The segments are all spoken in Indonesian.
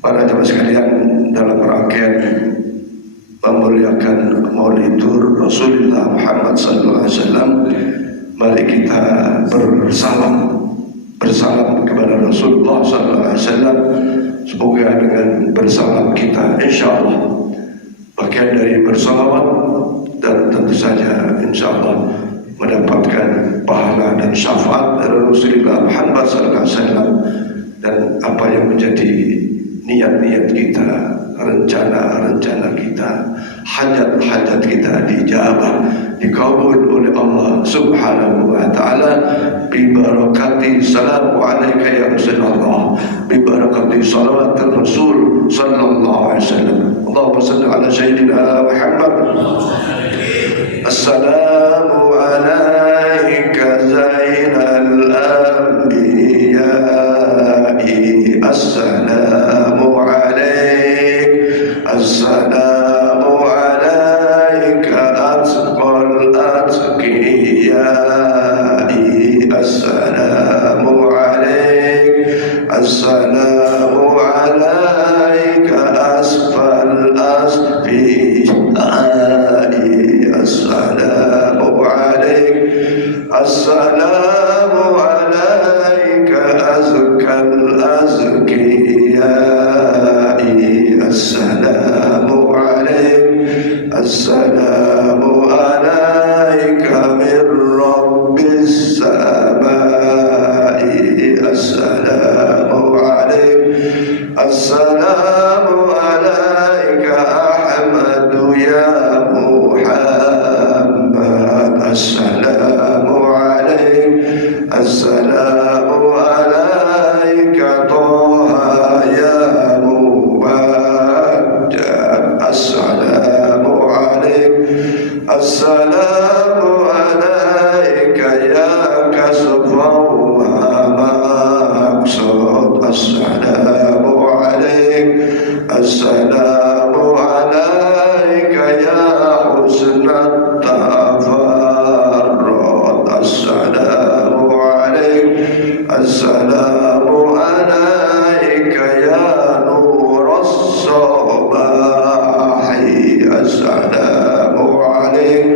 Para jemaah sekalian, dalam rangkaian memuliakan Maulidur Rasulullah Muhammad SAW, mari kita bersalam kepada Rasulullah SAW. Semoga dengan bersalam kita insyaallah bagian dari bersalawat, dan tentu saja insyaallah mendapatkan pahala dan syafaat dari Rasulullah Muhammad SAW. Dan apa yang menjadi niat-niat kita, rencana-rencana kita, hajat-hajat kita dijabah, dikabul oleh Allah Subhanahu wa ta'ala. Bi barakati salamu alaika ya Rasulullah, bi barakati salawat Rasul sallallahu alaihi wasallam. Allahumma salli ala sayyidina Muhammad. Assalamu alaika zainal anbiya, assalamu alaik, assalamu alaika atqal atqiyai, assalamu alaik, assalamu alaika asfal asfiyai, assalamu alaik, assalamu alaika azkal azkiyai, assalamu alaik, assalamu alaika min rabbis samai, assalamu alaik, assalamu alaika ahmadu ya Muhammad, assalamu alaik, assalamu alaika Toha ya Muwajjah, assalamu alaik, assalamu alaika ya kasfa wa maqsad, assalamu alaik, assalamu alaika ya husnat tafarrud, assalamu alaik, assalamu alaika ya nuras sabahi, assalamu alaik,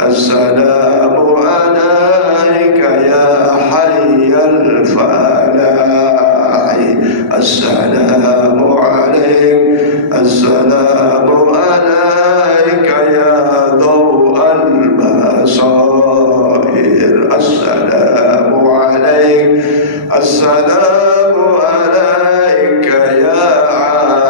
assalamu alaika ya hayyal falahi, assalamu alaik, assalamu alaika ya daw'al basair, assalamu alaik, assalamu alaika ya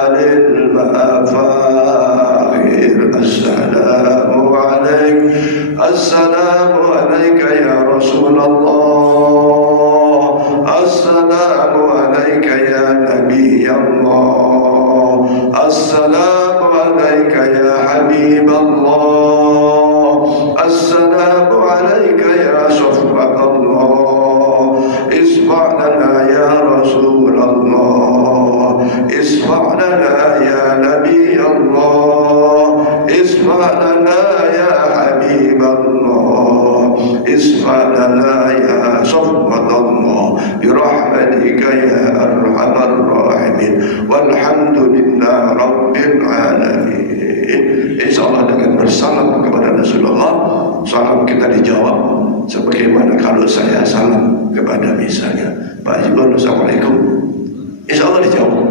alil mafakhir, assalamu alaik, assalamu alaika ya Rasulullah, assalamu alaika ya Nabi Allah, assalamu alaika ya Habib Allah, assalamu alaika ya Safwat Allah, isfa' lana ya Rasulullah, isfa' lana ya Nabi Allah, isfa' lana ya Habib Allah, isfa' lana ya Safwat Allah, birahmatika ya arhamar rahimin, walhamdulillah rabbil alamin. Insyaallah dengan bersalam kepada Rasulullah, salam kita dijawab sebagaimana kalau saya salam kepada misalnya Pak Ibu, assalamualaikum, insyaallah dijawab.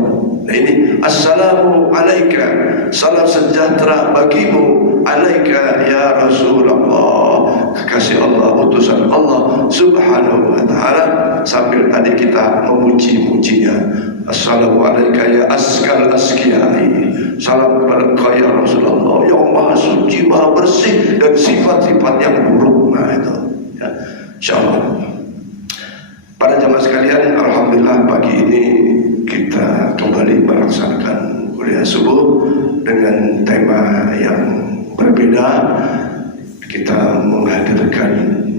Nah ini assalamu alaika, salam sejahtera bagimu, alaika ya Rasulullah, kekasih Allah, utusan Allah Subhanahu wa ta'ala, sambil tadi kita memuji-mujinya. Assalamu alaika ya askal askiyai, salam kepada engkau ya Rasulullah yang maha suci, maha bersih dan sifat-sifat yang buruk. Nah itu ya, insyaallah. Para jamaah sekalian, alhamdulillah pagi dengan tema yang berbeda. Kita menghadirkan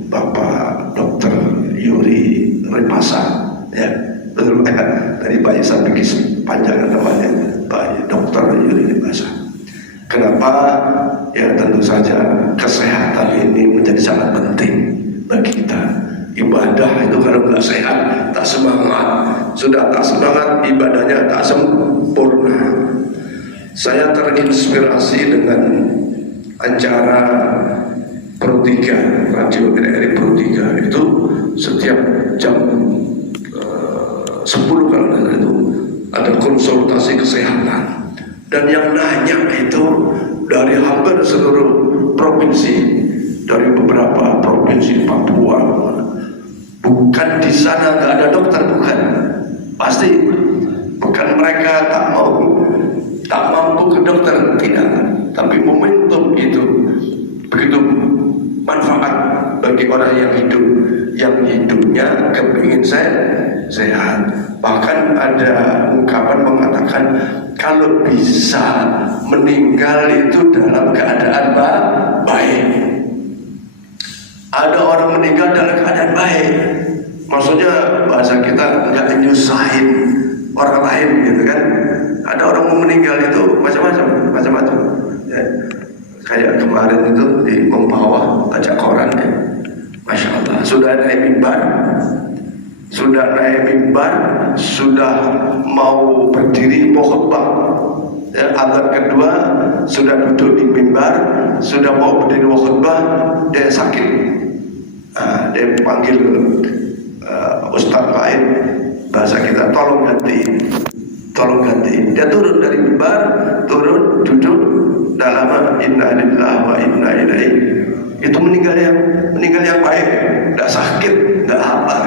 Bapak Dr. Yuri Repasa, ya, betul kan? Tadi Pak Isa bikin panjang namanya, Pak Dr. Yuri Repasa. Kenapa? Ya tentu saja kesehatan ini menjadi sangat penting bagi kita. Ibadah itu kalau nggak sehat, tak semangat. Sudah tak semangat, ibadahnya tak sempurna. Saya terinspirasi dengan acara Pro 3, Radio RRI Pro 3 itu setiap jam 10 kalau itu ada konsultasi kesehatan, dan yang nanya itu dari hampir seluruh provinsi, dari beberapa provinsi Papua. Bukan di sana nggak ada dokter, bukan, pasti bukan mereka tak mampu ke dokter, tidak, tapi momentum itu begitu manfaat bagi orang yang hidupnya kepingin sehat. Bahkan ada ungkapan mengatakan kalau bisa meninggal itu dalam keadaan baik. Ada orang meninggal dalam keadaan baik, maksudnya bahasa kita nggak nyusahin orang lain gitu kan. Ada orang meninggal itu macam-macam ya. Kayak kemarin itu di Mempawah baca koran ya, Masya Allah, sudah naik mimbar, sudah mau berdiri mau khutbah ya, azan kedua sudah duduk di mimbar, sudah mau berdiri mau khutbah, dia sakit. Dia panggil ustaz lain, bahasa kita tolong ganti. Dia turun dari mimbar, turun duduk, dalam inna lillahi wa inna ilaihi. Itu meninggal yang baik, tidak sakit, tidak apa.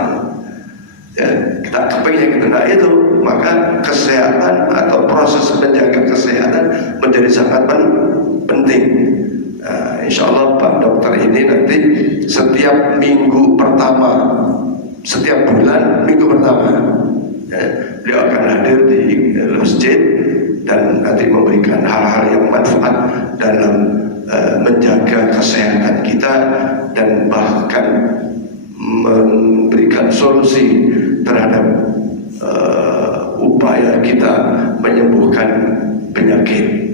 Ya, kita kepingin kita itu, maka kesehatan atau proses menjaga kesehatan menjadi sangat penting. Insya Allah Pak Dokter ini nanti setiap minggu pertama, setiap bulan minggu pertama, ya, beliau akan hadir di masjid dan nanti memberikan hal-hal yang manfaat dalam menjaga kesehatan kita, dan bahkan memberikan solusi terhadap upaya kita menyembuhkan penyakit.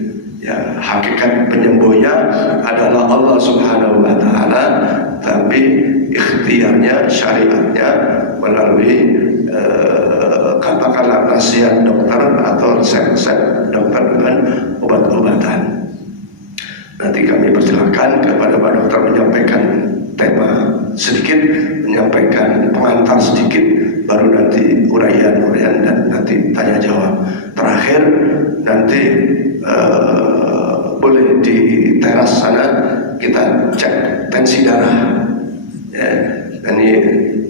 Ya, hakikat penyembuhnya adalah Allah Subhanahu wa Ta'ala, tapi ikhtiarnya, syariatnya melalui katakanlah nasihat dokter atau resep-resep dokter dengan obat-obatan. Nanti kami persilakan kepada Pak Dokter menyampaikan tema sedikit, menyampaikan pengantar sedikit, baru nanti uraian dan nanti tanya jawab. Terakhir nanti boleh di teras sana kita cek tensi darah. Ya, ini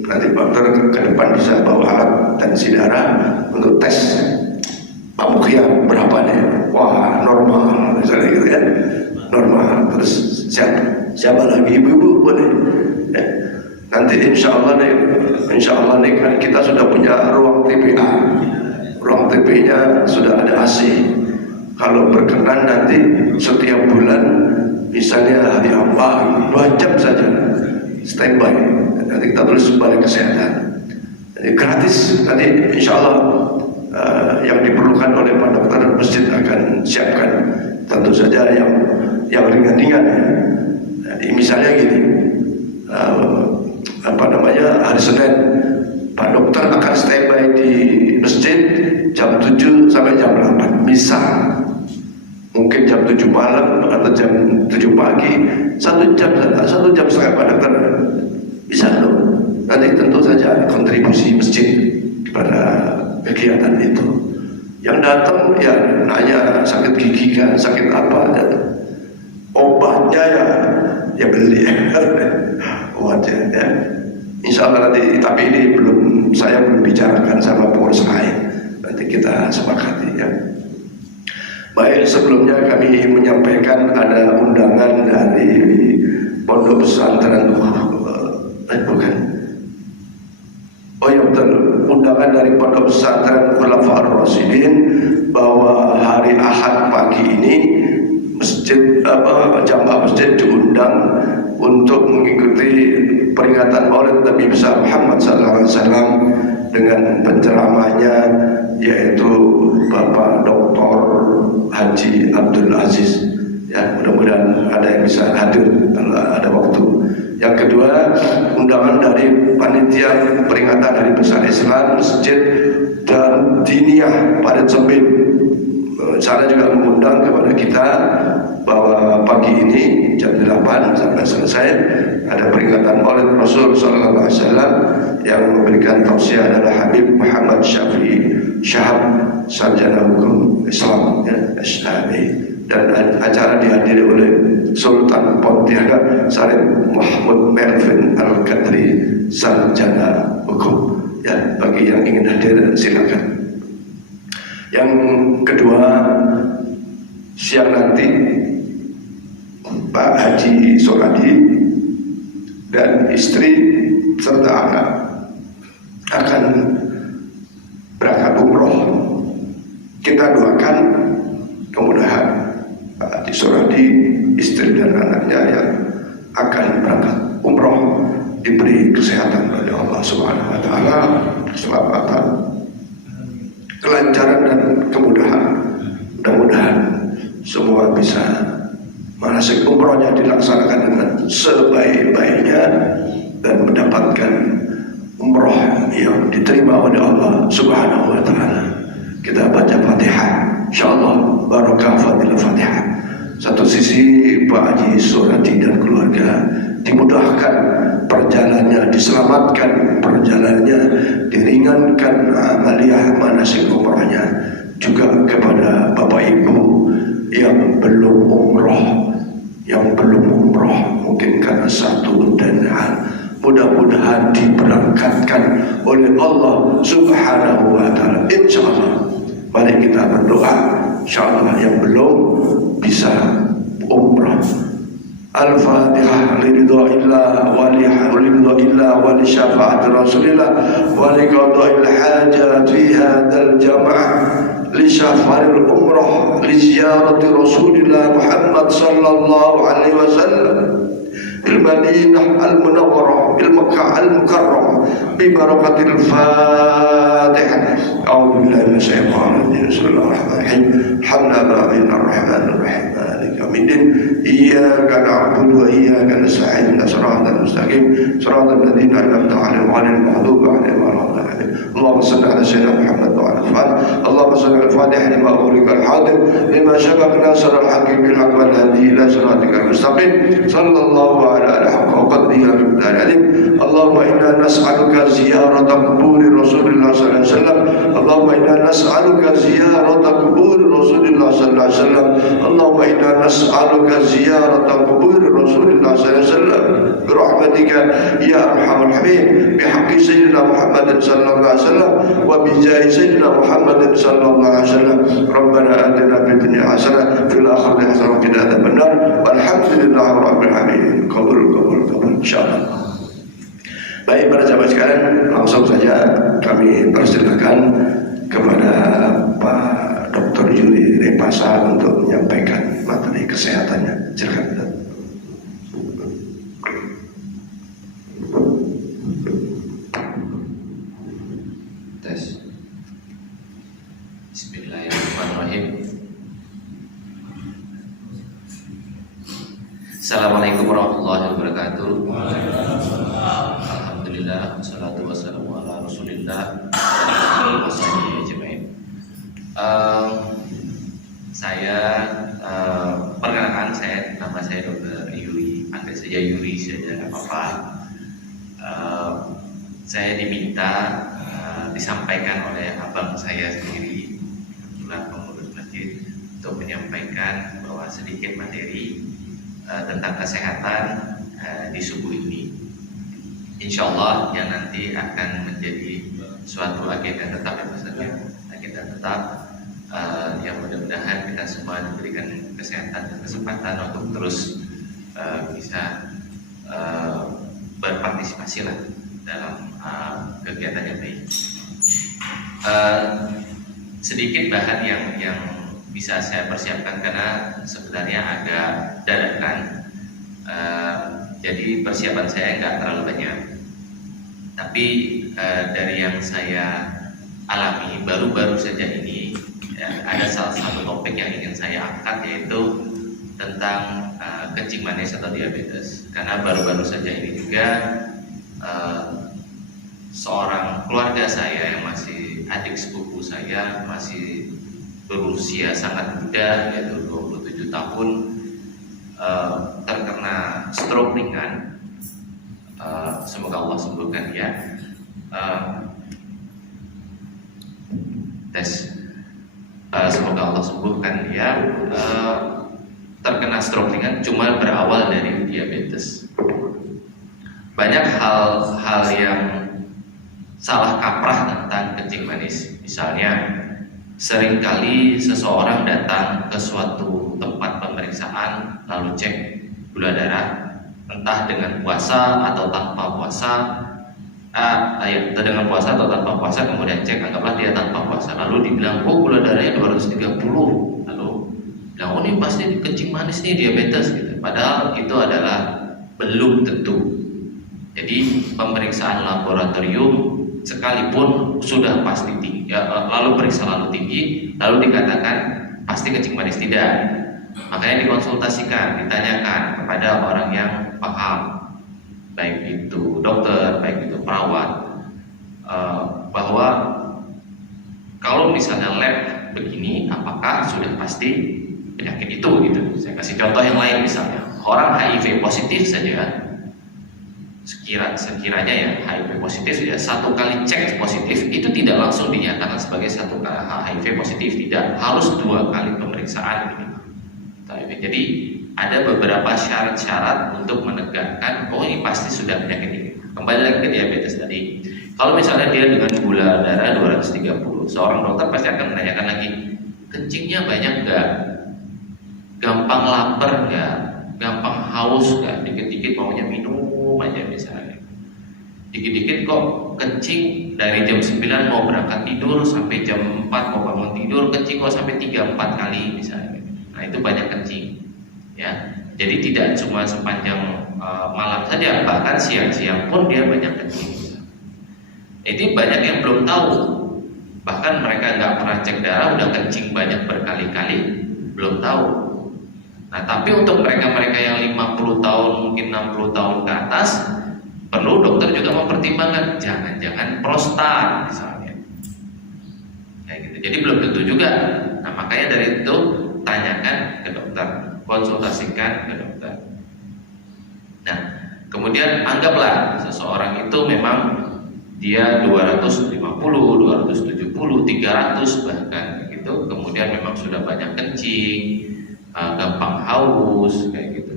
nanti dokter ke depan bisa bawa alat tensi darah untuk tes Pak Mukhya berapa nih? Wah, normal misalnya gitu kan, normal. Terus siapa lagi, ibu-ibu boleh. Ya. Nanti insya Allah nih kan kita sudah punya ruang TPA, ruang TP-nya sudah ada AC. Kalau berkenan nanti setiap bulan, misalnya hari apa, 2 jam saja standby. Nanti kita tulis balai kesehatan. Jadi gratis. Nanti insya Allah yang diperlukan oleh Pak Dokter masjid akan siapkan. Tentu saja yang ringan-ringan. Jadi misalnya gini, hari Senin Pak Dokter akan standby di masjid jam 7 sampai jam 8. Misal mungkin jam 7 malam atau jam 7 pagi, 1 jam setengah Pak Dokter bisa loh. Nanti tentu saja kontribusi masjid kepada kegiatan itu. Yang datang ya nanya sakit gigi kan, sakit apa, obatnya ya beli obatnya ya. Insya Allah nanti, tapi ini saya belum bicarakan sama pengurus lain, nanti kita sepakati ya. Baik, sebelumnya kami menyampaikan ada undangan dari Pondok Pesantren bukan. Oh ya betul, undangan dari Pondok Pondok Pesantren Khulafaur Rasyidin bahwa hari Ahad pagi ini jamaah masjid diundang untuk mengikuti peringatan Maulid Nabi besar Muhammad SAW dengan penceramahnya yaitu Bapak Dr. Haji Abdul Aziz. Ya, mudah-mudahan ada yang bisa hadir kalau ada waktu. Yang kedua, undangan dari panitia peringatan Hari Besar Islam Masjid dan Diniyah pada Cembin. Saya juga mengundang kepada kita bahwa pagi ini jam 8 sampai selesai ada peringatan Maulid Rasul sallallahu alaihi wasallam yang memberikan tausiah adalah Habib Muhammad Syafi'i Syahab, sarjana hukum Islam ya, Islami, dan acara dihadiri oleh Sultan Pontianak Syarif Mahmud Melvin Al-Qadri, sarjana hukum. Ya, bagi yang ingin hadir silakan. Yang kedua, siang nanti Pak Haji Soradi dan istri serta anak akan berangkat umroh. Kita doakan kemudahan Pak Haji Soradi, istri dan anaknya yang akan berangkat umroh diberi kesehatan oleh Allah Subhanahu wa taala, keselamatan, kelancaran dan kemudahan. Mudah-mudahan semua bisa manasik umrohnya dilaksanakan dengan sebaik-baiknya dan mendapatkan umroh yang diterima oleh Allah Subhanahu wa taala. Kita baca Fatihah, insyaallah barakah fadilah Fatihah. Satu sisi Pak Haji Soradi dan keluarga dimudahkan perjalanannya, diselamatkan perjalanannya, diringankan amaliyah manasik umrahnya. Juga kepada Bapak Ibu yang belum umroh, mungkin karena satu dan hal, mudah-mudahan diberangkatkan oleh Allah Subhanahu wa taala. Insyaallah. Mari kita berdoa, insyaallah yang belum bisa umrah. Al-Fatihah liridha'illah wa liridha'illah wa li syafa'ati Rasulillah wa li qada'il hajat fi hadzal jama'ah li syafaril umrah li ziyarati Rasulillah Muhammad sallallahu alaihi wasallam bil Madinah al-Munawwarah bil Makkah al-Mukarramah bi barakatil Fatihah. A'udzu billahi minasyaitonir rajim. Bismillahirrahmanirrahim. Alhamdulillahi rahmanir rahim. Iyyaka na'budu wa iyyaka nasta'in. Shiratal mustaqim. Shiratal ladzina an'amta 'alaihim ghairil maghdubi 'alaihim waladdallin. Allahumma shalli 'ala sayyidina Muhammad wa 'ala alihi. Allahumma shalli 'ala al-Fatihah lima ughliqa al-hadir lima sabaqa nasr al-haqqi bil haqq wal hadi ila siratikal mustaqim. Sallallahu 'ala al-haqq wa qadrihi bil alim. Allahumma inna nas'aluka ziyarata quburi Rasulillah sallallahu alaihi wasallam. Allahumma inna nas'aluka ziyarata quburi Rasulillah sallallahu alaihi wasallam. Allahumma inna nas'aluka ziyarata quburi Rasulillah sallallahu alaihi wasallam bi rahmatika ya arhamar rahimin, bi haqqi sayyidina Muhammad sallallahu alaihi wasallam wa bi jahi sayyidina Muhammad sallallahu alaihi wasallam. Rabbana atina fid dunya hasanah fil akhirati hasanah wa qina adzabannar. Walhamdulillahi rabbil alamin. Qabul insyaallah. Baik para sahabat sekalian, langsung saja kami persilakan kepada Pak Dr. Yuri Repasa untuk menyampaikan materi kesehatannya. Silakan. Tes. Bismillahirrahmanirrahim. Assalamualaikum warahmatullahi wabarakatuh. Alhamdulillah, wassalatu wassalamu ala Rasulillah wa sahbihi ajmain. Saya perkenalkan, nama saya Dr. Yuri, panggil saja Yuri saja tidak apa-apa. Saya diminta disampaikan oleh abang saya sendiri, kebetulan pengurus masjid, untuk menyampaikan bahwa sedikit materi tentang kesehatan di subuh ini. Insya Allah yang nanti akan menjadi suatu agenda tetap, agenda tetap yang mudah-mudahan kita semua diberikan kesehatan dan kesempatan untuk terus bisa berpartisipasi lah dalam kegiatan yang baik. sedikit bahan yang bisa saya persiapkan karena sebenarnya agak dadakan. Jadi persiapan saya nggak terlalu banyak. Tapi dari yang saya alami baru-baru saja ini, ada salah satu topik yang ingin saya angkat, yaitu tentang kencing manis atau diabetes. Karena baru-baru saja ini juga seorang keluarga saya yang masih adik sepupu saya, masih berusia sangat muda, yaitu 27 tahun, terkena stroke ringan. Semoga Allah sembuhkan dia. Semoga Allah sembuhkan dia. Terkena stroke ringan cuma berawal dari diabetes. Banyak hal-hal yang salah kaprah tentang kencing manis. Misalnya, seringkali seseorang datang ke suatu tempat pemeriksaan lalu cek gula darah, entah dengan puasa atau tanpa puasa. Dengan puasa atau tanpa puasa, kemudian cek, anggaplah dia tanpa puasa, lalu dibilang, oh gula darahnya 230, lalu bilang, oh ini pasti kencing manis nih, diabetes gitu. Padahal itu adalah belum tentu. Jadi pemeriksaan laboratorium sekalipun sudah pasti tinggi, lalu periksa lalu tinggi, lalu dikatakan pasti kencing manis, tidak. Makanya dikonsultasikan, ditanyakan kepada orang yang paham, baik itu dokter, baik itu perawat, bahwa kalau misalnya lab begini, apakah sudah pasti penyakit itu gitu. Saya kasih contoh yang lain, misalnya orang HIV positif saja, sekiranya ya HIV positif ya, satu kali cek positif itu tidak langsung dinyatakan sebagai satu kali HIV positif, tidak, harus 2 kali pemeriksaan ini. Jadi ada beberapa syarat-syarat untuk menegakkan, oh ini pasti sudah penyakit ini. Kembali lagi ke diabetes tadi, kalau misalnya dia dengan gula darah 230, seorang dokter pasti akan menanyakan lagi, kencingnya banyak nggak, gampang lapar nggak, gampang haus nggak, dikit-dikit maunya minum aja misalnya, dikit-dikit kok kencing dari jam 9 mau berangkat tidur sampai jam 4 mau bangun tidur, kencing kok sampai 3-4 kali misalnya. Nah itu banyak kencing ya. Jadi tidak cuma sepanjang malam saja, bahkan siang-siang pun dia banyak kencing. Itu banyak yang belum tahu, bahkan mereka nggak pernah cek darah udah kencing banyak berkali-kali, belum tahu. Nah tapi untuk mereka-mereka yang 50 tahun mungkin 60 tahun ke atas, perlu dokter juga mempertimbangkan, jangan-jangan prostat misalnya kayak gitu. Jadi belum tentu juga. Nah makanya dari itu tanyakan ke dokter, konsultasikan ke dokter. Nah kemudian anggaplah seseorang itu memang dia 250, 270, 300 bahkan gitu, kemudian memang sudah banyak kencing, gampang haus kayak gitu,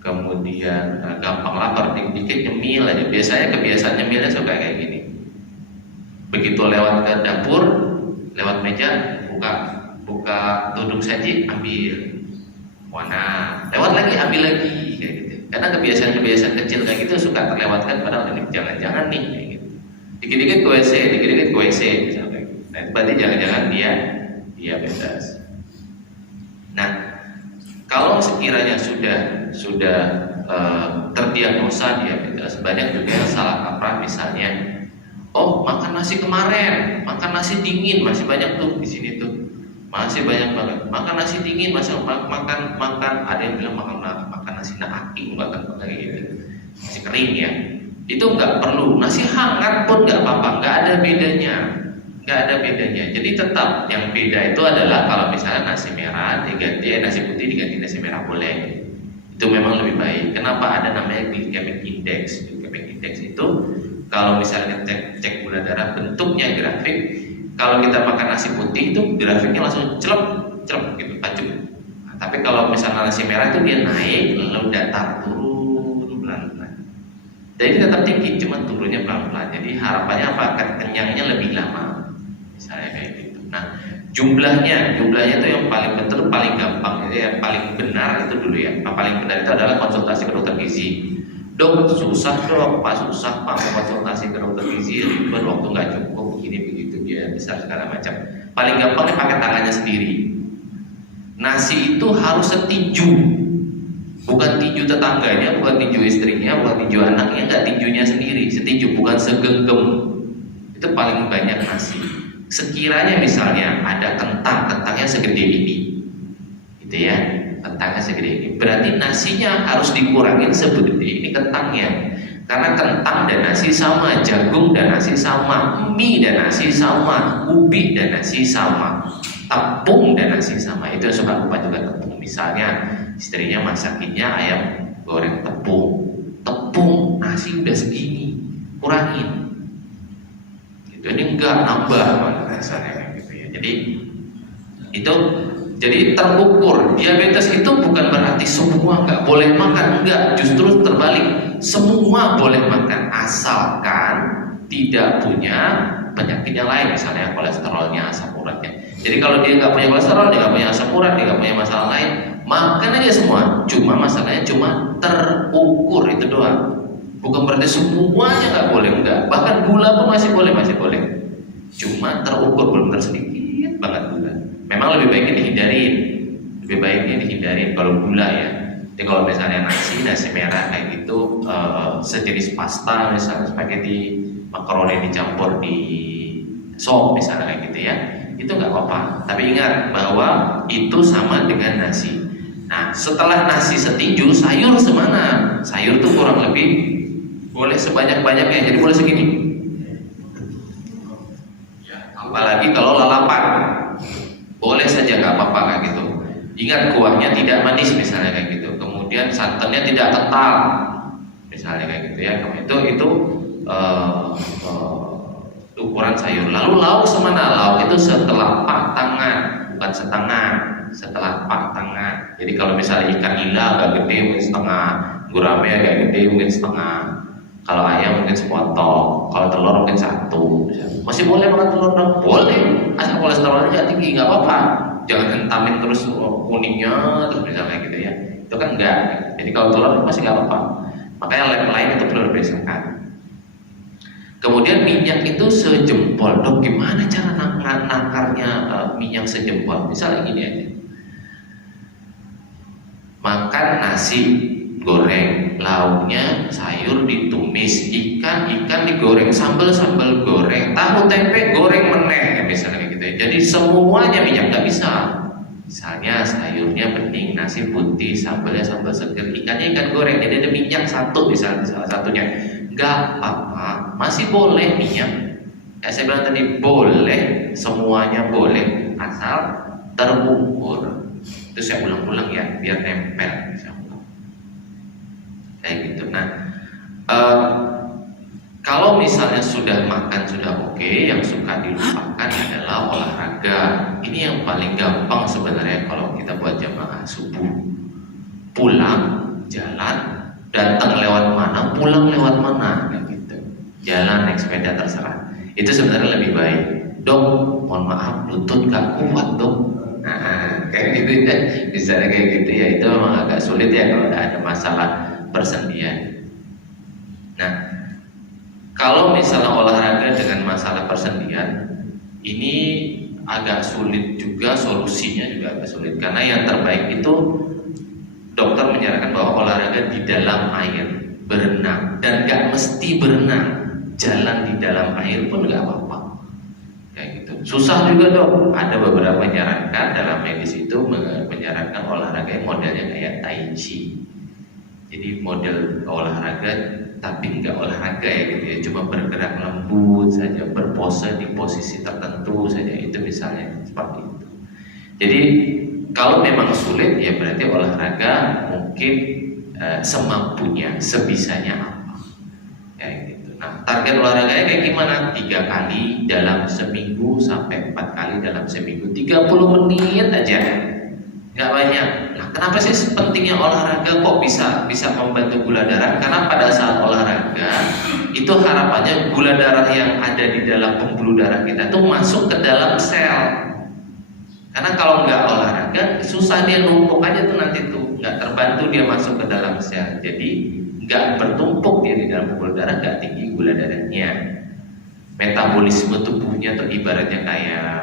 kemudian gampang lapar, dikit nyemil aja. Biasanya kebiasaan nyemilnya suka kayak gini, begitu lewat ke dapur, lewat meja, buka tudung saji, ambil, warna, lewat lagi, ambil lagi kayak gitu. Karena kebiasaan kecil kayak gitu suka terlewatkan, padahal ini jangan-jangan nih kayak gitu. Dikit-dikit ke WC, dikit-dikit ke WC misalnya. Nah, itu berarti jangan-jangan dia diabetes. Nah, kalau sekiranya sudah terdiagnosa diabetes, banyak juga yang salah kaprah, misalnya, oh makan nasi kemarin, makan nasi dingin, masih banyak tuh di sini tuh, masih banyak banget. Makan nasi dingin, masih makan, ada yang bilang makan nasi naaking, bahkan kayak gitu, masih kering ya. Itu nggak perlu, nasi hangat pun nggak apa-apa, nggak ada bedanya. Jadi tetap yang beda itu adalah kalau misalnya nasi merah diganti nasi putih diganti nasi merah boleh, itu memang lebih baik. Kenapa ada namanya glycemic index? Glycemic index itu kalau misalnya cek gula darah bentuknya grafik, kalau kita makan nasi putih itu grafiknya langsung celep gitu, tajam. Nah, tapi kalau misalnya nasi merah itu dia naik lalu datar turun pelan-pelan. Jadi tetap tinggi, cuma turunnya pelan-pelan. Jadi harapannya apa? Kenyangnya lebih lama, misalnya kayak gitu. Nah, jumlahnya itu yang paling betul, paling gampang, yang paling benar itu dulu ya. Yang paling benar itu adalah konsultasi ke dokter gizi. Dok, susah dok, Pak, susah Pak konsultasi ke dokter gizi, ribet, waktu nggak cukup, begini begitu dia besar segala macam. Paling gampang pakai tangannya sendiri. Nasi itu harus setinju, bukan tinju tetangganya, bukan tinju istrinya, bukan tinju anaknya, enggak, tinjunya sendiri, setinju, bukan segenggam. Itu paling banyak nasi. Sekiranya misalnya ada kentangnya segede ini, gitu ya, kentangnya segede ini, berarti nasinya harus dikurangin segede ini kentangnya. Karena kentang dan nasi sama, jagung dan nasi sama, mie dan nasi sama, ubi dan nasi sama, tepung dan nasi sama. Itu yang suka lupa juga tepung. Misalnya istrinya masakinnya ayam goreng tepung nasi udah segini, kurangin. Gitu, ini enggak nambah rasanya gitu ya. Jadi terukur. Diabetes itu bukan berarti semua nggak boleh makan, enggak, justru terbalik. Semua boleh makan asalkan tidak punya penyakit yang lain, misalnya kolesterolnya, asam uratnya. Jadi kalau dia nggak punya kolesterol, dia nggak punya asam urat, dia nggak punya masalah lain, makan aja semua. Cuma masalahnya terukur, itu doang. Bukan berarti semuanya nggak boleh, enggak. Bahkan gula pun masih boleh. Cuma terukur, belum sedikit banget gula. Memang lebih baiknya dihindarin kalau gula ya. Jadi kalau misalnya nasi merah kayak gitu, sejenis pasta misalnya spaghetti, makaroni dicampur di sop misalnya kayak gitu ya, itu nggak apa-apa. Tapi ingat bahwa itu sama dengan nasi. Nah, setelah nasi setinju, sayur semana? Sayur tuh kurang lebih boleh sebanyak-banyaknya, jadi boleh segini. Apalagi kalau lalapan, boleh saja, nggak apa-apa kayak gitu. Ingat kuahnya tidak manis misalnya kayak gitu. Kemudian santannya tidak kental misalnya kayak gitu ya. Itu ukuran sayur. Lalu lauk semana? Lauk itu setelah pak tangan, bukan setengah, setelah pak tangan. Jadi kalau misalnya ikan nila agak gede mungkin setengah, gurame agak gede mungkin setengah, kalau ayam mungkin sepotong, kalau telur mungkin satu. Masih boleh makan telur dong? Boleh, asal kolesterolnya nggak tinggi, nggak apa-apa. Jangan hentamin terus kuningnya terus misalnya gitu ya. Itu kan enggak. Jadi kalau telur masih nggak apa-apa. Makanya lem lain itu perlu dipisahkan. Kemudian minyak itu sejempol. Dok, gimana cara nakarnya minyak sejempol? Misalnya gini aja. Makan nasi goreng, lauknya sayur ditumis, ikan digoreng, sambal goreng, tahu tempe goreng meneh, ya misalnya kayak gitu ya. Jadi semuanya minyak nggak bisa. Misalnya sayurnya bening, nasi putih, sambalnya sambal seger, ikannya ikan goreng, jadi ada minyak satu misalnya salah satunya. Nggak apa-apa, masih boleh minyak. Kayak saya bilang tadi, boleh, semuanya boleh, asal terukur. Itu saya ulang-ulang ya, biar nempel. Kayak gitu. Nah, kalau misalnya sudah makan sudah oke, yang suka dilupakan adalah olahraga. Ini yang paling gampang sebenarnya kalau kita buat jamaah subuh. Pulang, jalan, datang lewat mana, pulang lewat mana, gitu. Jalan, naik sepeda terserah. Itu sebenarnya lebih baik. Dok, mohon maaf, lutut gak kuat dok. Nah, kayak gitu ya. Misalnya kayak gitu ya, itu memang agak sulit ya kalau ada masalah persendian. Nah, kalau misalnya olahraga dengan masalah persendian, ini agak sulit juga, solusinya juga agak sulit. Karena yang terbaik itu dokter menyarankan bahwa olahraga di dalam air, berenang, dan gak mesti berenang, jalan di dalam air pun gak apa-apa. Kayak gitu. Susah juga dok. Ada beberapa menyarankan dalam medis itu menyarankan olahraga yang modelnya kayak tai chi. Jadi model olahraga tapi nggak olahraga ya gitu ya, cuma bergerak lembut saja, berpose di posisi tertentu saja, itu misalnya seperti itu. Jadi kalau memang sulit ya berarti olahraga mungkin semampunya, sebisanya apa kayak gitu. Nah, target olahraganya kayak gimana? 3 kali dalam seminggu sampai 4 kali dalam seminggu, 30 menit aja, nggak banyak. Nah, kenapa sih pentingnya olahraga kok bisa membantu gula darah? Karena pada saat olahraga itu harapannya gula darah yang ada di dalam pembuluh darah kita itu masuk ke dalam sel. Karena kalau nggak olahraga susah dia numpuk aja tuh nanti tuh, nggak terbantu dia masuk ke dalam sel. Jadi nggak bertumpuk dia di dalam pembuluh darah, nggak tinggi gula darahnya. metabolisme tubuhnya tuh ibaratnya kayak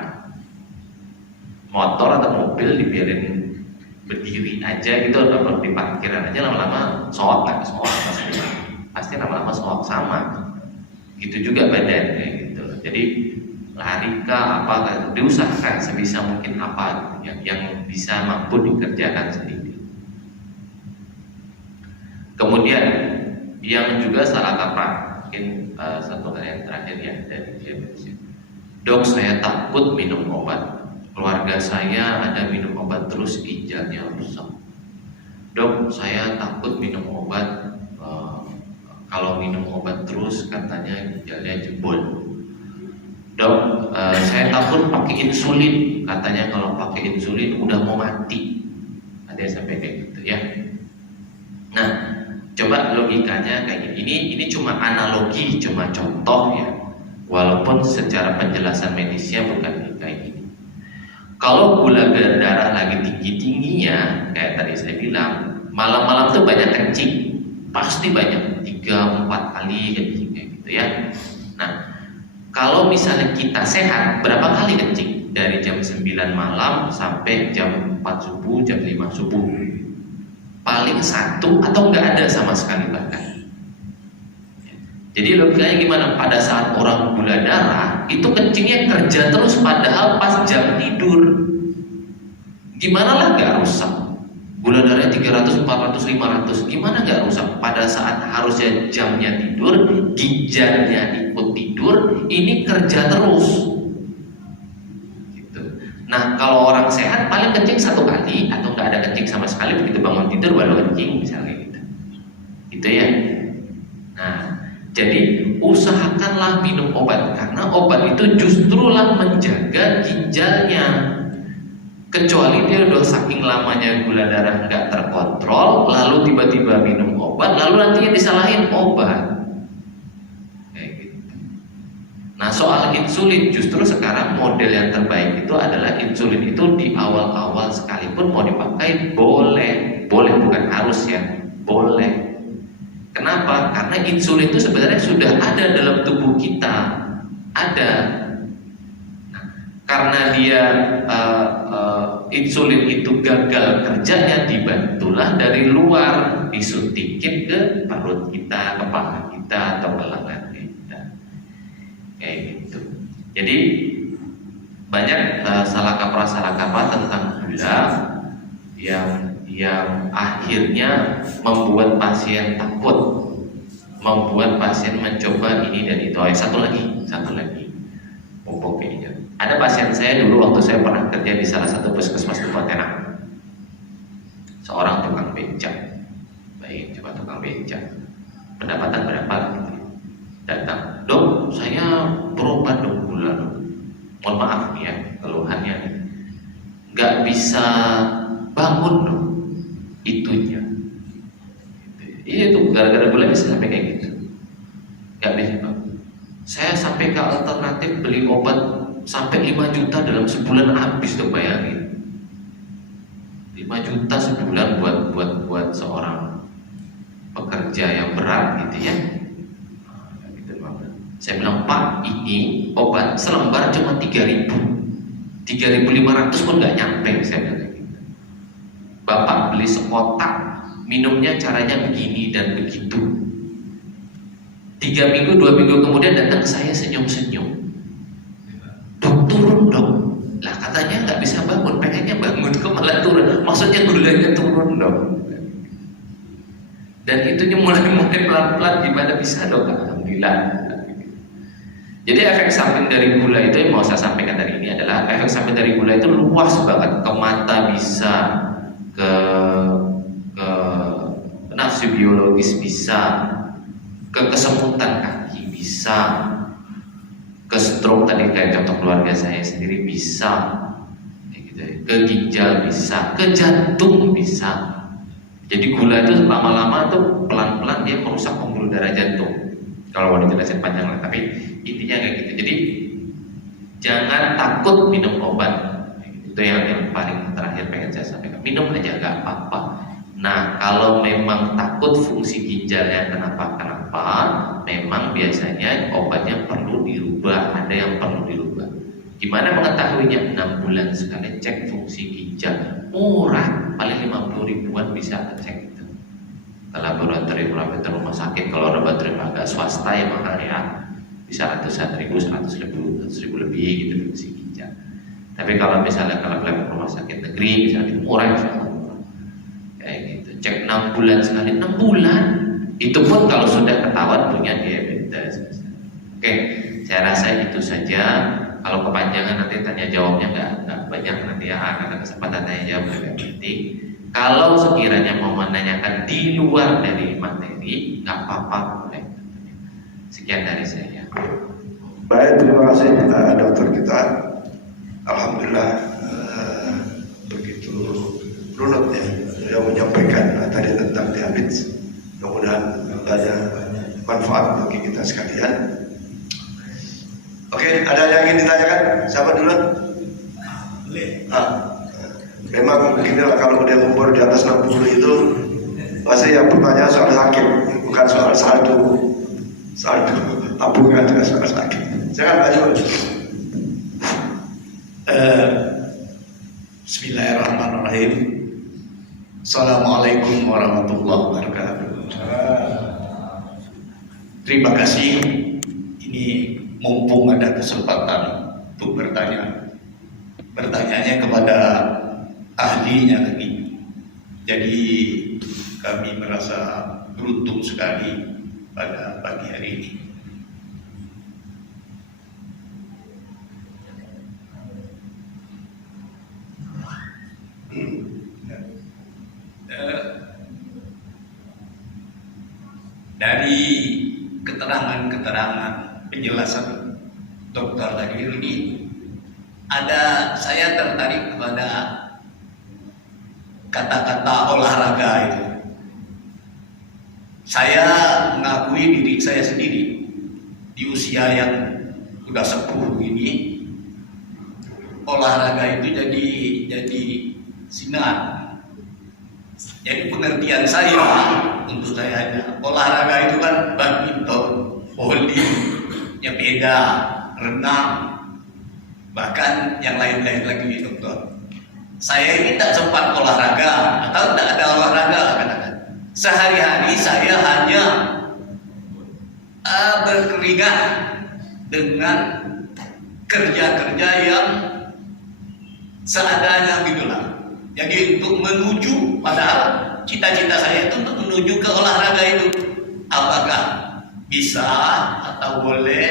motor atau mobil dibiarin berdiri aja gitu atau di parkiran aja, lama-lama soak nggak soak pasti lama-lama soak sama gitu juga badan kayak gitu. Jadi lari kah apa diusahakan sebisa mungkin apa gitu, yang bisa mampu dikerjakan sendiri. Kemudian yang juga salah kaprah, mungkin satu hal yang terakhir ya dari dia, dok saya takut minum obat, keluarga saya ada minum obat terus ginjalnya rusak. Dok saya takut minum obat, kalau minum obat terus katanya ginjalnya jebol. Dok saya takut pakai insulin, katanya kalau pakai insulin udah mau mati. Ada yang sampai kayak gitu ya. Nah, coba logikanya kayak gini. Ini cuma analogi, cuma contoh ya. Walaupun secara penjelasan medisnya bukan kayak gini. Kalau gula darah lagi tinggi-tingginya, kayak tadi saya bilang, malam-malam tuh banyak kencing, pasti banyak 3-4 kali kencing kayak gitu ya. Nah, kalau misalnya kita sehat, berapa kali kencing? Dari jam 9 malam sampai jam 4 subuh, jam 5 subuh. Paling 1 atau nggak ada sama sekali bahkan. Jadi logikanya gimana? Pada saat orang gula darah itu kencingnya kerja terus padahal pas jam tidur. Gimana lah nggak rusak? Gula darahnya 300, 400, 500, gimana nggak rusak? Pada saat harusnya jamnya tidur, ginjalnya ikut tidur, ini kerja terus. Gitu. Nah kalau orang sehat paling kencing 1 kali atau nggak ada kencing sama sekali, begitu bangun tidur baru kencing misalnya gitu. Gitu ya. Nah jadi usahakanlah minum obat, karena obat itu justrulah menjaga ginjalnya. Kecuali dia udah saking lamanya gula darah nggak terkontrol, lalu tiba-tiba minum obat, lalu nantinya disalahin obat. Kayak gitu. Nah soal insulin, justru sekarang model yang terbaik itu adalah insulin itu di awal-awal sekalipun mau dipakai boleh bukan harus ya, boleh. Kenapa? Karena insulin itu sebenarnya sudah ada dalam tubuh kita, ada. Nah, karena dia insulin itu gagal kerjanya, dibantulah dari luar, disuntikin ke perut kita, kepala kita atau ke lengan kita, kayak gitu. Jadi banyak salah kaprah tentang gula yang akhirnya membuat pasien takut, membuat pasien mencoba ini dan itu. Satu lagi, mumpung kayaknya. Ada pasien saya dulu waktu saya pernah kerja di salah satu puskesmas di Pontianak, seorang tukang becak. Baik, coba tukang becak, pendapatan berapa gitu. Datang, dok, saya berobat dok gula dok. Mohon maaf nih ya, keluhannya nih, nggak bisa bangun dok, itunya. Iya tuh, gara-gara gula bisa sampai kayak gitu, nggak bisa bangun. Saya sampai ke alternatif beli obat sampai 5 juta dalam sebulan habis tuh, bayangin 5 juta sebulan buat seorang pekerja yang berat gitu ya. Gitu, saya bilang, Pak, ini obat selembar cuma 3.000, 3.500 pun nggak nyampe. Saya bilang gitu. Bapak beli sekotak, minumnya caranya begini dan begitu. 3 minggu, 2 minggu kemudian datang ke saya senyum-senyum, dok turun dok. Lah katanya nggak bisa bangun, pengennya bangun kok malah turun, maksudnya gulanya turun dok. Dan itunya mulai pelan-pelan, gimana bisa dok? Alhamdulillah. Jadi efek samping dari gula itu yang mau saya sampaikan dari ini adalah efek samping dari gula itu luas banget, ke mata bisa, ke nafsu biologis bisa, ke kesemutan kaki bisa, ke stroke tadi kayak contoh keluarga saya sendiri bisa, ke ginjal bisa, ke jantung bisa. Jadi gula itu lama-lama tuh pelan-pelan dia merusak pembuluh darah jantung. Kalau mau dijelasin panjang lah, tapi intinya kayak gitu. Jadi jangan takut minum obat. Itu yang paling terakhir pengen saya sampaikan. Minum aja gak apa-apa. Nah kalau memang takut fungsi ginjalnya kenapa kenapa? Memang biasanya obatnya perlu dirubah, ada yang perlu dirubah. Gimana mengetahuinya? 6 bulan sekali cek fungsi ginjal, murah, paling 50 ribuan bisa cek itu. Ke laboratorium rumah sakit, kalau laboratorium agak swasta ya mahal ya, bisa ratusan ribu, 100 ribu lebih gitu fungsi ginjal. Tapi kalau misalnya kalau rumah sakit negeri misalnya murah, kayak gitu. Cek 6 bulan sekali, 6 bulan. Itu pun kalau sudah ketahuan punya diabetes. Oke, saya rasa itu saja. Kalau kepanjangan nanti tanya jawabnya nggak banyak nanti ya, karena kesempatan tanya jawab agak penting. Kalau sekiranya mau menanyakan di luar dari materi, nggak apa-apa boleh. Sekian dari saya. Baik, terima kasih dokter kita. Alhamdulillah begitu runut ya yang menyampaikan tadi tentang diabetes. Mudah-mudahan banyak manfaat bagi kita sekalian. Oke, ada yang ingin ditanyakan? Siapa duluan? Memang beginilah kalau udah umur di atas 60 itu pasti yang pertanyaan soal sakit, bukan soal saldo tabungan juga soal sakit. Jangan tanya. Bismillahirrahmanirrahim. Assalamualaikum warahmatullahi wabarakatuh. Terima kasih. Ini mumpung ada kesempatan untuk bertanya. Bertanyanya kepada ahlinya tadi. Jadi kami merasa beruntung sekali pada pagi hari ini. Dari keterangan-keterangan penjelasan dokter tadi ini, saya tertarik kepada kata-kata olahraga itu. Saya mengakui diri saya sendiri di usia yang sudah sepuh ini, olahraga itu jadi sinar. Jadi pengertian saya untuk saya aja, olahraga itu kan badminton, volley, sepeda, renang, bahkan yang lain-lain lagi dokter. Saya ini tak sempat olahraga atau tidak ada olahraga katakan. Sehari-hari saya hanya berkeringat dengan kerja-kerja yang seadanya gitulah. Jadi untuk menuju, padahal cita-cita saya itu untuk menuju ke olahraga itu. Apakah bisa atau boleh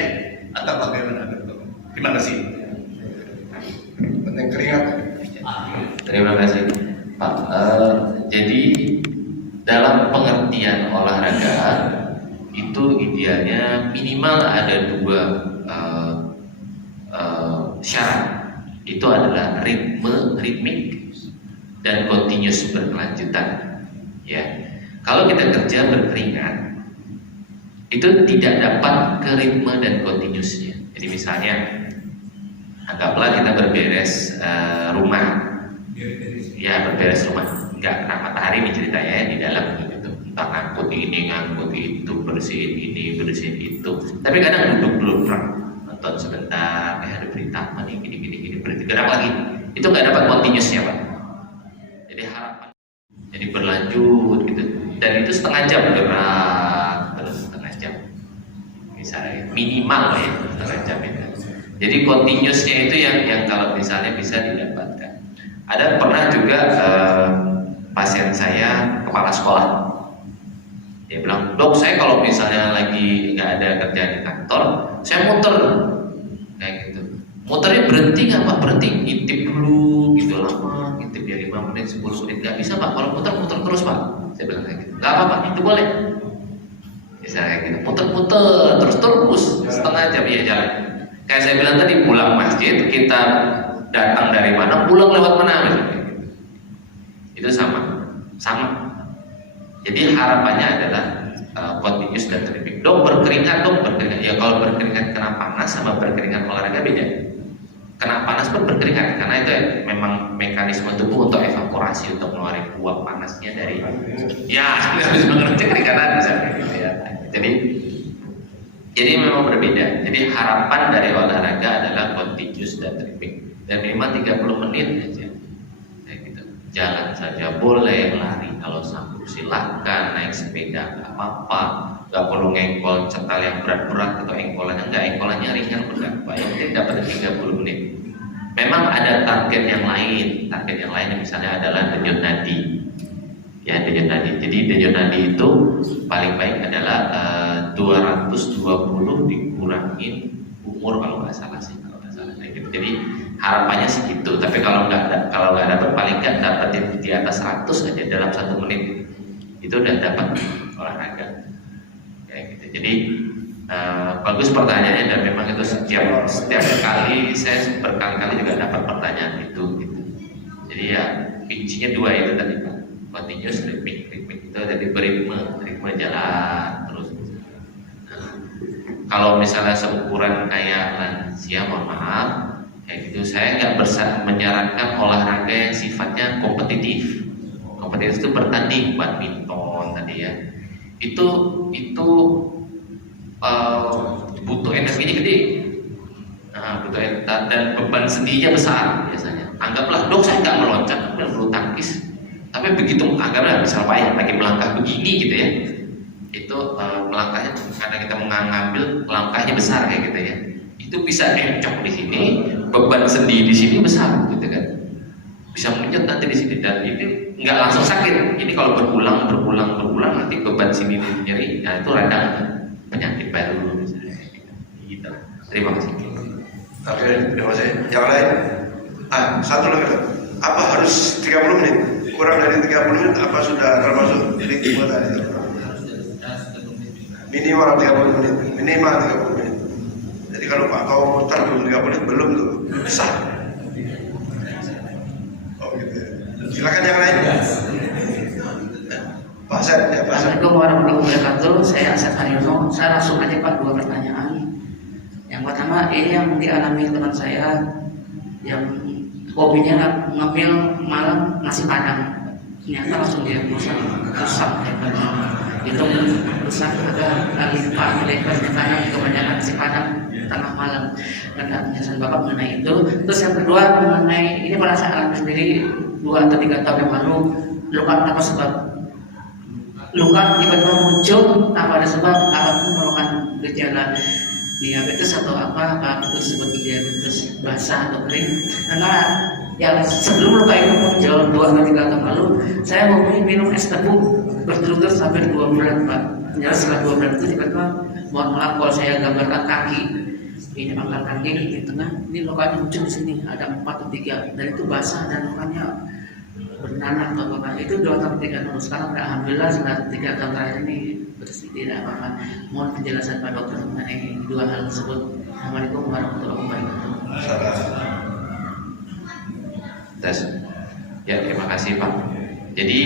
atau bagaimana dokter? Terima kasih. Penting keringat. Terima kasih Pak. Jadi dalam pengertian olahraga itu idealnya minimal ada 2 syarat. Itu adalah ritmik dan continuous berkelanjutan. Ya, kalau kita kerja berkeringat, itu tidak dapat ke ritme dan continuousnya. Jadi misalnya, anggaplah kita berberes rumah, ya berberes rumah, nggak kena matahari nih ceritanya ya, di dalam gitu. Entah ngangkut ini, ngangkut itu, bersihin ini, bersihin itu. Tapi kadang duduk dulu, nonton sebentar, ada berita apa nih, gini, berhenti gerak lagi. Itu nggak dapat continuousnya Pak. Jadi harapan jadi berlanjut gitu, dan itu setengah jam gerak terus setengah jam misalnya minimal ya setengah jam itu. Jadi continuousnya itu yang kalau misalnya bisa didapatkan. Ada pernah juga pasien saya kepala sekolah, dia bilang, dok saya kalau misalnya lagi nggak ada kerjaan di kantor saya muter kayak gitu. Muternya berhenti nggak Pak? Berhenti, ngintip dulu gitu lama, ngintip ya 5 menit, 10 menit. Nggak bisa Pak, kalau muter terus Pak. Saya bilang kayak gitu, nggak apa-apa, itu boleh. Bisa kayak gitu, muter terus setengah jam ya jalan. Kayak saya bilang tadi, pulang masjid, kita datang dari mana, pulang lewat mana gitu. Itu sama. Jadi harapannya adalah continuous dan ritmik. Dok berkeringat. Ya kalau berkeringat kena panas sama berkeringat olahraga beda. Kena panas pun berkeringat karena itu memang mekanisme tubuh untuk evaporasi, untuk mengeluarkan uap panasnya dari ya harus mengerti keringatan misalnya gitu ya. Jadi memang berbeda. Jadi harapan dari olahraga adalah continuous dan tripping. Dan memang 30 menit aja. Kayak gitu. Jalan saja boleh, lari kalau sanggup silahkan, naik sepeda nggak apa-apa. Nggak perlu ngengkol cetal yang berat-berat atau engkolannya enggak, engkolannya ringan berat. Yang penting dapat 30 menit. Memang ada target yang lain. Target yang lain misalnya adalah denyut nadi. Ya, denyut nadi. Jadi denyut nadi itu paling baik adalah 220 dikurangin umur kalau nggak salah sih, gitu. Jadi harapannya segitu. Tapi kalau nggak dapat, paling nggak dapat di atas 100 aja dalam 1 menit itu udah dapat olahraga. Kayak gitu. Jadi bagus pertanyaannya, dan memang itu setiap kali saya berkali-kali juga dapat pertanyaan itu gitu. Jadi ya kuncinya 2 itu tadi Pak, continuous rhythmic itu jadi beritme jalan terus. Kalau misalnya seukuran kayak lansia, mohon maaf, kayak gitu saya nggak menyarankan olahraga yang sifatnya kompetitif. Kompetitif itu bertanding, badminton tadi ya. Itu butuh energinya gede, butuh dan beban sendinya besar biasanya. Anggaplah dok saya nggak meloncat, bukan bulu tangkis, tapi begitu anggaplah misal Pak yang lagi melangkah begini gitu ya, itu melangkahnya karena kita mengambil langkahnya besar kayak gitu ya, itu bisa encok di sini, beban sendi di sini besar gitu kan, bisa menyet nanti di sini, dan ini nggak langsung sakit. Ini kalau berulang nanti beban sini nyeri, nah itu radang penyakit baru misalnya gitu. Terima kasih. Oke, terima kasih. Yang lain? Satu lagi. Apa harus 30 menit? Kurang dari 30 menit apa sudah termasuk ritme tadi? Minimal 30 menit. Minimal 30 menit. Jadi kalau Pak kau muter belum 30 menit belum tuh, sah. Oh gitu. Silakan yang lain. Pak Asep, ya Pak Asep. Assalamualaikum warahmatullahi wabarakatuh. Saya Asep Haryono. Saya langsung aja Pak 2 pertanyaan. Yang pertama, ini yang dialami teman saya yang hobinya ngambil malam nasi padang. Ternyata langsung dia rusak lebarnya. Itu rusak ada limpa lebarnya karena kebanyakan nasi padang tengah malam. Dan penjelasan Bapak mengenai itu. Terus yang kedua mengenai ini pada saya alami sendiri 2 atau 3 tahun yang lalu, luka apa sebab luka tiba-tiba muncul tanpa ada sebab, apapun merupakan gejala diabetes atau apa itu disebut diabetes basah atau kering. Karena yang sebelum luka itu muncul 2 atau 3 tahun lalu, saya mau minum es tebu berturut-turut sampai 2 bulan Pak. Ternyata setelah 2 bulan itu tiba-tiba, mohon maaf kalau saya gambarkan kaki, ini pangkal kaki di tengah, ini lukanya muncul di sini ada 4 atau 3, dan itu basah dan lukanya bernanah atau apa. Itu 2 atau 3 tahun. Sekarang alhamdulillah setelah 3 tahun terakhir ini bersih, tidak apa-apa. Mohon penjelasan Pak Dokter mengenai 2 hal tersebut. Assalamualaikum warahmatullahi wabarakatuh. Tes. Ya, terima kasih Pak. Jadi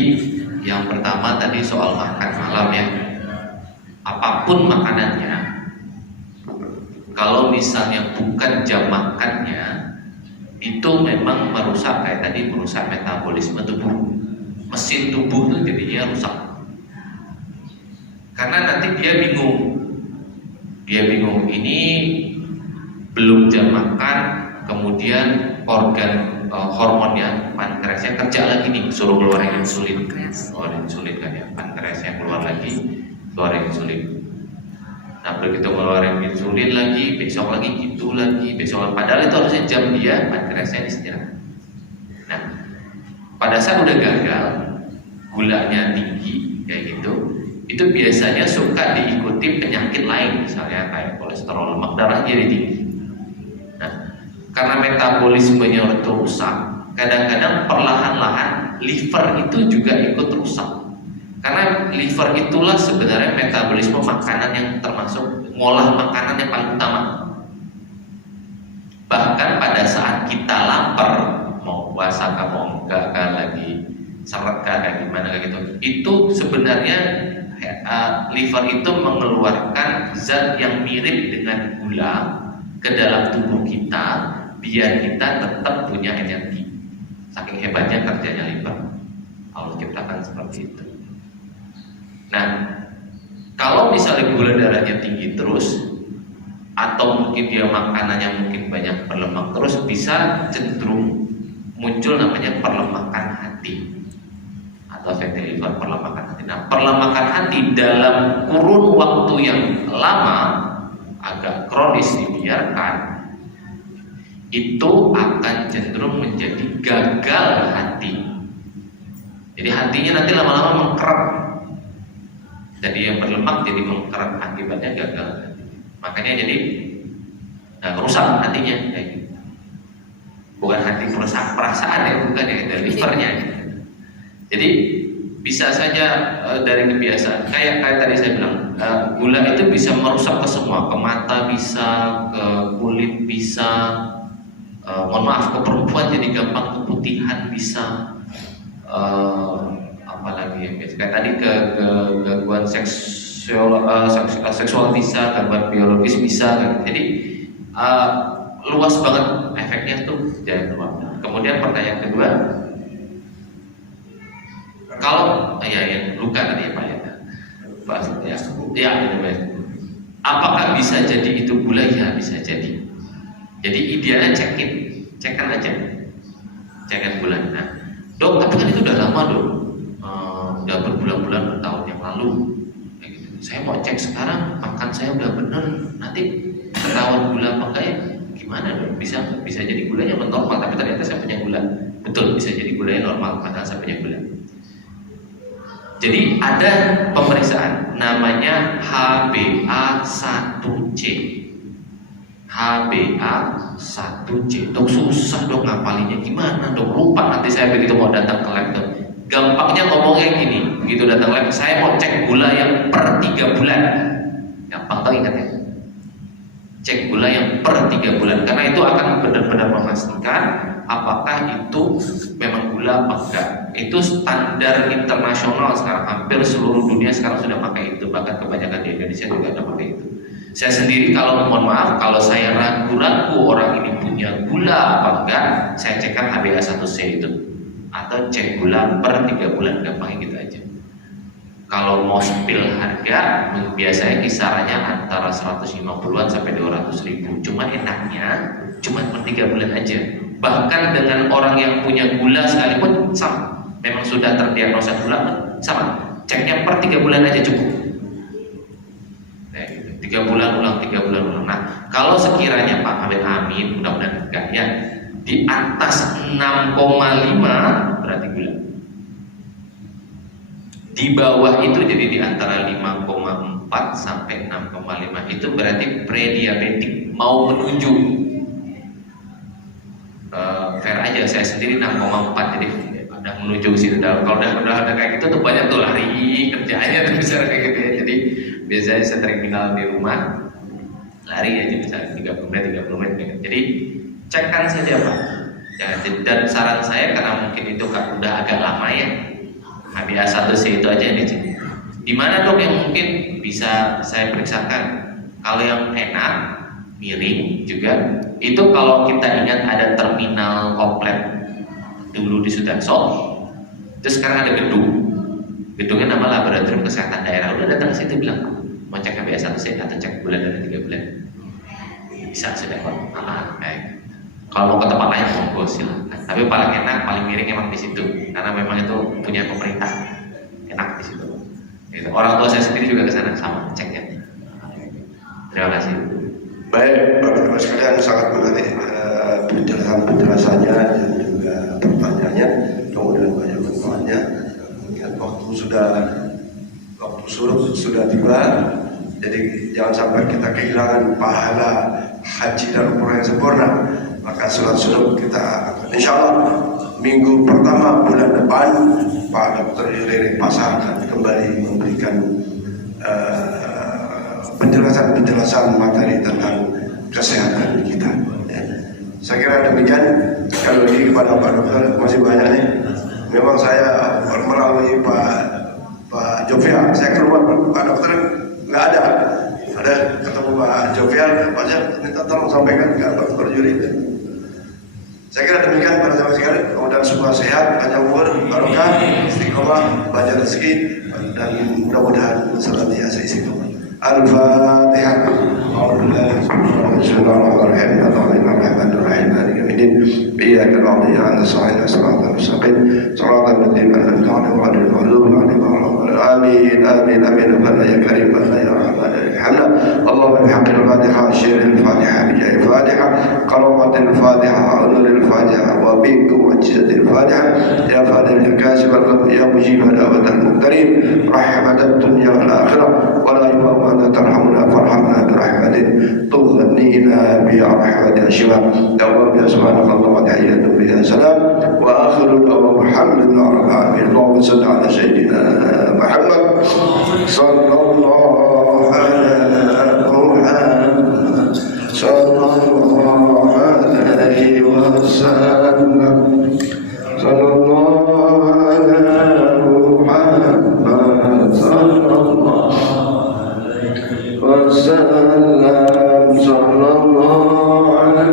yang pertama tadi soal makan malam ya. Apapun makanannya, kalau misalnya bukan jam makannya, itu memang merusak, kayak tadi merusak metabolisme tubuh, mesin tubuh itu jadinya rusak. Karena nanti dia bingung ini belum jam makan, kemudian organ hormonnya pankreasnya kerja lagi nih, suruh keluarin insulin kan ya, pankreasnya keluar lagi, keluarin insulin. Nah begitu ngeluarin insulin lagi, besok lagi gitu lagi, besok, padahal itu harusnya jam dia pankreasnya istirahat. Nah pada saat udah gagal, gulanya tinggi kayak gitu, itu biasanya suka diikuti penyakit lain, misalnya kayak kolesterol, lemak darah jadi tinggi. Nah karena metabolismenya itu rusak, kadang-kadang perlahan-lahan liver itu juga ikut rusak. Karena liver itulah sebenarnya metabolisme makanan yang termasuk ngolah makanan yang paling utama. Bahkan pada saat kita lapar, mau puasa kah mau enggak kan, lagi seret kah kayak gimana kayak gitu, itu sebenarnya liver itu mengeluarkan zat yang mirip dengan gula ke dalam tubuh kita biar kita tetap punya energi. Saking hebatnya kerjanya liver, Allah ciptakan seperti itu. Nah, kalau Kalau misalnya gula darahnya tinggi terus, atau mungkin dia makanannya mungkin banyak berlemak terus, bisa cenderung muncul namanya perlemakan hati atau fatty liver, perlemakan hati. Nah, perlemakan hati dalam kurun waktu yang lama, agak kronis dibiarkan, itu akan cenderung menjadi gagal hati. Jadi hatinya nanti lama-lama mengkerut. Jadi yang berlemak jadi mengkerut, akibatnya gagal hati. Makanya jadi rusak hatinya. Bukan hati, merusak perasaan ya, bukan ya, dari livernya. Jadi bisa saja dari kebiasaan. Kayak tadi saya bilang, gula itu bisa merusak ke semua, ke mata bisa, ke kulit bisa. Mohon maaf, ke perempuan jadi gampang keputihan bisa. Apalagi ya, kayak tadi ke gangguan seksual bisa, gangguan biologis bisa. Jadi luas banget efeknya tuh, jangan lupa. Kemudian pertanyaan kedua, kalau yang luka tadi ya Pak ya, apakah bisa jadi itu gula? Ya bisa jadi. Jadi idealnya cekan aja, cekan gula. Nah, dok, tapi kan itu udah lama dok, udah berbulan-bulan, bertahun yang lalu. Kayak gitu. Saya mau cek sekarang, makan saya udah bener, nanti ketahuan gula apa enggak ya? Gimana dok? Bisa jadi gulanya normal, tapi ternyata saya punya gula. Betul, bisa jadi gulanya normal, padahal saya punya gula. Jadi ada pemeriksaan namanya HbA1c. HbA1c. Dok, susah dok ngapalinnya, gimana dok? Lupa, nanti saya begitu mau datang ke lab dok. Gampangnya ngomongnya gini, begitu datang lab, saya mau cek gula yang per 3 bulan. Gampang tuh ingat ya. Cek gula yang per 3 bulan, karena itu akan benar-benar memastikan apakah itu memang gula apa enggak. Itu standar internasional sekarang, hampir seluruh dunia sekarang sudah pakai itu, bahkan kebanyakan di Indonesia juga ada pakai itu. Saya sendiri kalau mohon maaf, kalau saya ragu-ragu orang ini punya gula apa enggak, saya cekkan HbA1c itu, atau cek gula per 3 bulan, gampangnya gitu aja. Kalau mau spill harga, biasanya kisarannya antara 150-an sampai 200.000. Cuma enaknya cuma per 3 bulan aja. Bahkan dengan orang yang punya gula sekalipun sama. Memang sudah terdiagnosa gula sama. Ceknya per 3 bulan aja cukup. Nah, gitu. 3 bulan ulang, 3 bulan ulang. Nah, kalau sekiranya Pak Hamid Amin, mudah-mudahan enggak ya, di atas 6,5 berarti gula. Di bawah itu jadi di antara 5,4 sampai 6,5 itu berarti prediabetik, mau menuju fair aja. Saya sendiri 6,4, jadi udah menuju situ. Kalau udah ada kayak gitu tuh banyak tuh lari kerjaannya tuh bisa kayak gitu ya. Jadi biasanya saya terminal di rumah lari aja misalnya 30 menit. Jadi cekkan saja Pak. Dan saran saya, karena mungkin itu kan udah agak lama ya, HbA1c itu aja yang dicek. Di mana dok yang mungkin bisa saya periksakan? Kalau yang enak, miring juga, itu kalau kita ingat ada terminal komplek dulu di Sudarso, terus sekarang ada gedungnya nama Laboratorium Kesehatan Daerah. Udah datang ke situ bilang mau cek HbA1c atau cek bulan dari 3 bulan, bisa sudah kok. Kalau mau ke tempat lain monggo silakan. Tapi paling enak, paling miring emang di situ, karena memang itu punya pemerintah, enak di situ. Gitu. Orang tua saya sendiri juga ke sana sama ceknya. Terima kasih. Baik, Bapak-Bapak sekalian, sangat menarik penjelasannya dan juga pertanyaannya. Kemudian banyak manfaatnya. Mungkin waktu surut sudah tiba. Jadi jangan sampai kita kehilangan pahala haji dan umrah yang sempurna. Maka surat-surat kita insya Allah minggu pertama bulan depan Pak Dr. Yuri Pasar akan kembali memberikan penjelasan materi tentang kesehatan kita. Saya kira demikian. Kalau lagi kepada Pak Dokter masih banyak nih. Memang saya melalui Pak Jovial, saya keluar Pak Dokter nggak ada. Ada ketemu Pak Jovial, Pak saya minta tolong sampaikan ke Pak Dokter Yuri. Saya kira demikian pada sahabat sekalian. Kemudian semua sehat, panjang umur, barokah, istiqomah, banyak rezeki, dan mudah-mudahan senantiasa istiqomah. Al-Fatihah. Bismillahirrahmanirrahim. Bismillahirrahmanirrahim. Maliki yaumiddin. Iyyaka na'budu wa iyyaka nasta'in. Shiratal mustaqim. Shiratal ladzina an'amta 'alaihim ghairil maghdubi 'alaihim waladdallin. Amin. Amin. Amin. Fadlan ya karim, fadlan ya rahman. Alhamdulillah. Allahumma bihaqqil Fatihah, syiril Fatihah, bijahil Fatihah, qaramatil Fatihah, nuril Fatihah, wa bi mu'jizatil Fatihah. Ya Fadil ya Kasib al-Rabb ya Mujib da'watal muqtarin. Rahmatad dunya wal akhirah. Wa la yu'minu tarhamuna farhamna bi rahmatin tughnina bi rahmatin shifa. Dawam ya subhanallah wa tahiyyatu biha salam. Wa akhiru da'wa alhamdulillah rabbil alamin. Allahumma salli ala sayyidina Muhammad sallallahu ala Muhammad sallallahu alaihi wasallam. Sallallahu ala Muhammad sallallahu alaihi wasallam. Sallallahu ala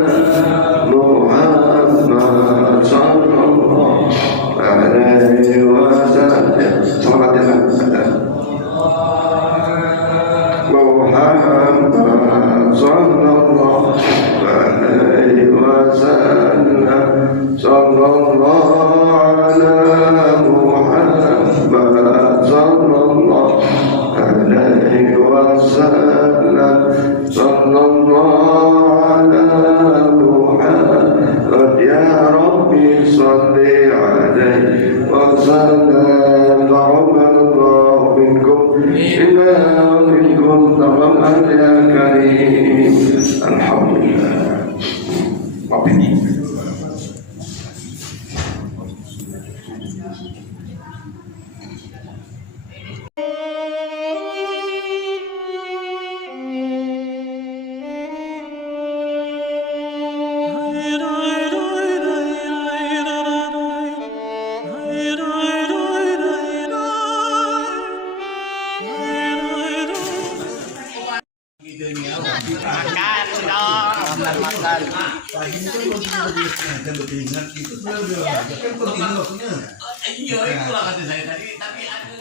Muhammad sallallahu alaihi wasallam. Selamat jalan. Muhammad sallallahu alaihi wasallam. Sallallahu ala Muhammad sallallahu alaihi wasallam. Sallallahu ala Muhammad ya Rabbi salli alaihi wasallam. Ta'amallahu minkum ila minkum taqabbal ya karim. Alhamdulillah. Iya, itulah kata saya tadi, tapi ada